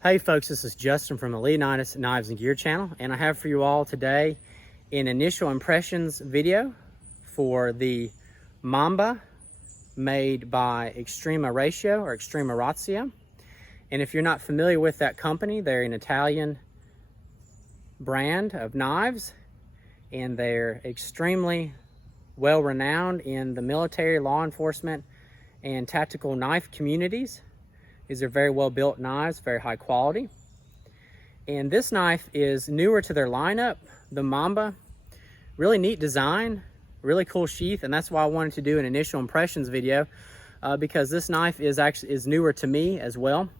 Hey folks, this is Justin from the Leonidas Knives and Gear channel, and I have for you all today an initial impressions video for the Mamba made by Extrema Ratio or Extrema Ratio. And if you're not familiar with that company, they're an Italian brand of knives, and they're extremely well renowned in the military, law enforcement, and tactical knife communities. These are very well built knives, very high quality. And this knife is newer to their lineup, the Mamba. Really neat design, really cool sheath, and that's why I wanted to do an initial impressions video because this knife is newer to me as well.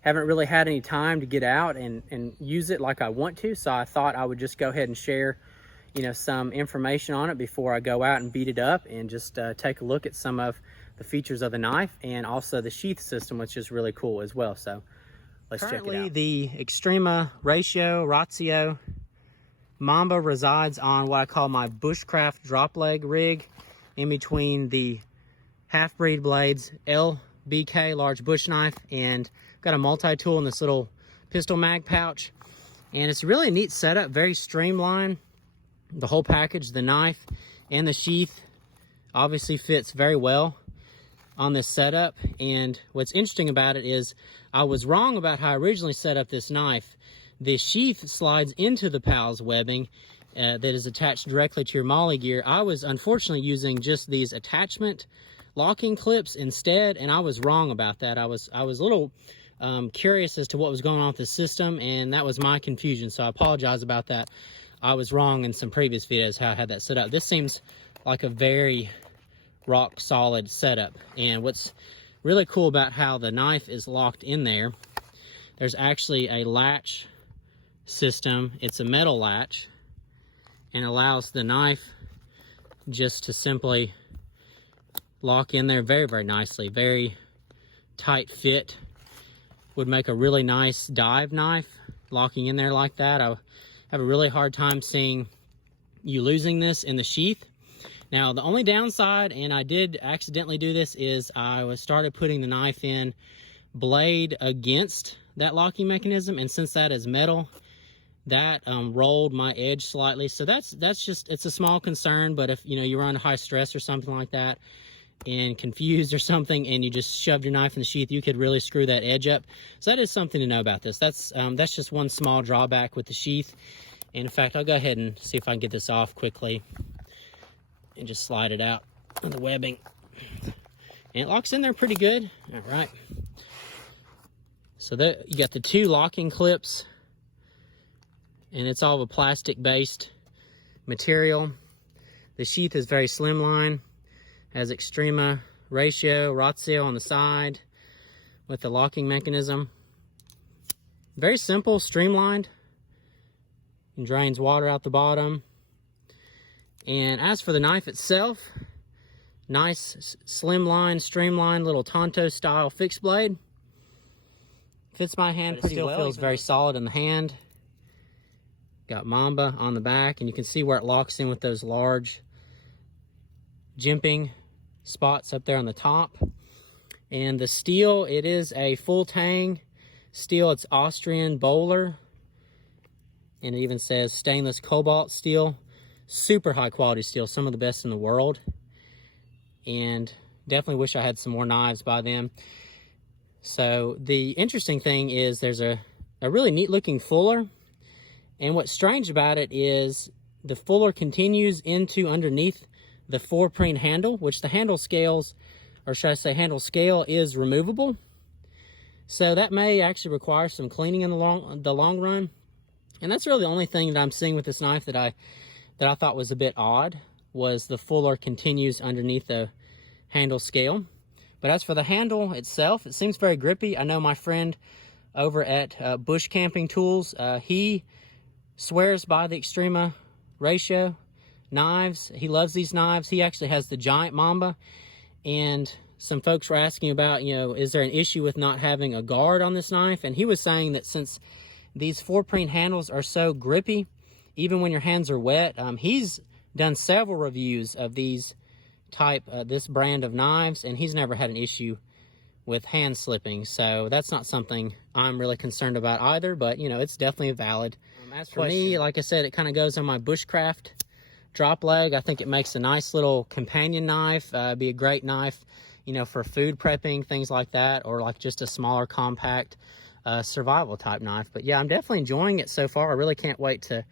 Haven't really had any time to get out and use it like I want to, so I thought I would just go ahead and share some information on it before I go out and beat it up, and just take a look at some of the features of the knife and also the sheath system, which is really cool as well. So let's check it out. The Extrema Ratio Mamba resides on what I call my bushcraft drop leg rig, in between the half-breed blades, LBK large bush knife, and got a multi-tool in this little pistol mag pouch. And it's a really neat setup, very streamlined. The whole package, the knife and the sheath, obviously fits very well on this setup. And what's interesting about it is I was wrong about how I originally set up this knife. The sheath slides into the PALS webbing that is attached directly to your MOLLE gear. I was unfortunately using just these attachment locking clips instead, and I was wrong about that. I was a little curious as to what was going on with the system, and that was my confusion, so I apologize about that. I was wrong in some previous videos how I had that set up. This seems like a very rock solid setup. And what's really cool about how the knife is locked in there, there's actually a latch system. It's a metal latch and allows the knife just to simply lock in there very, very nicely. Very tight fit. Would make a really nice dive knife locking in there like that. I have a really hard time seeing you losing this in the sheath. Now, the only downside, and I did accidentally do this, is I started putting the knife in blade against that locking mechanism, and since that is metal, that rolled my edge slightly. So that's just, it's a small concern, but if you're under high stress or something like that, and confused or something, and you just shoved your knife in the sheath, you could really screw that edge up. So that is something to know about this. That's just one small drawback with the sheath. And in fact, I'll go ahead and see if I can get this off quickly and just slide it out of the webbing. And it locks in there pretty good. All right. So you got the two locking clips, and it's all of a plastic-based material. The sheath is very slimline, has Extrema Ratio on the side with the locking mechanism. Very simple, streamlined, and drains water out the bottom. And as for the knife itself, nice slimline, streamlined little Tonto style fixed blade. Fits my hand pretty well. Feels very solid in the hand. Got Mamba on the back, and you can see where it locks in with those large jimping spots up there on the top. And the steel, it is a full tang steel. It's Austrian Bowler, and it even says stainless cobalt steel. Super high quality steel, some of the best in the world. And definitely wish I had some more knives by them. So the interesting thing is there's a really neat looking fuller, and what's strange about it is the fuller continues into underneath the 4-preen handle, which the handle scales, or should I say handle scale, is removable. So that may actually require some cleaning in the long run. And that's really the only thing that I'm seeing with this knife that I thought was a bit odd, was the fuller continues underneath the handle scale. But as for the handle itself, it seems very grippy. I know my friend over at Bush Camping Tools, he swears by the Extrema Ratio knives. He loves these knives. He actually has the giant Mamba, and some folks were asking about, is there an issue with not having a guard on this knife? And he was saying that since these 4-preen handles are so grippy, even when your hands are wet, he's done several reviews of these this brand of knives, and he's never had an issue with hand slipping. So that's not something I'm really concerned about either, but you know, it's definitely valid. As for me, like I said, it kind of goes on my bushcraft drop leg. I think it makes a nice little companion knife, be a great knife, you know, for food prepping, things like that, or like just a smaller compact survival type knife. But yeah, I'm definitely enjoying it so far. I really can't wait to,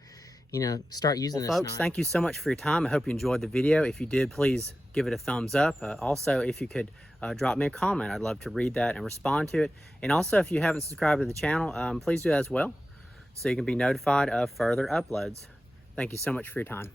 you know, start using this folks, knife. Thank you so much for your time. I hope you enjoyed the video. If you did, please give it a thumbs up. Also, if you could drop me a comment, I'd love to read that and respond to it. And also, if you haven't subscribed to the channel, please do that as well, so you can be notified of further uploads. Thank you so much for your time.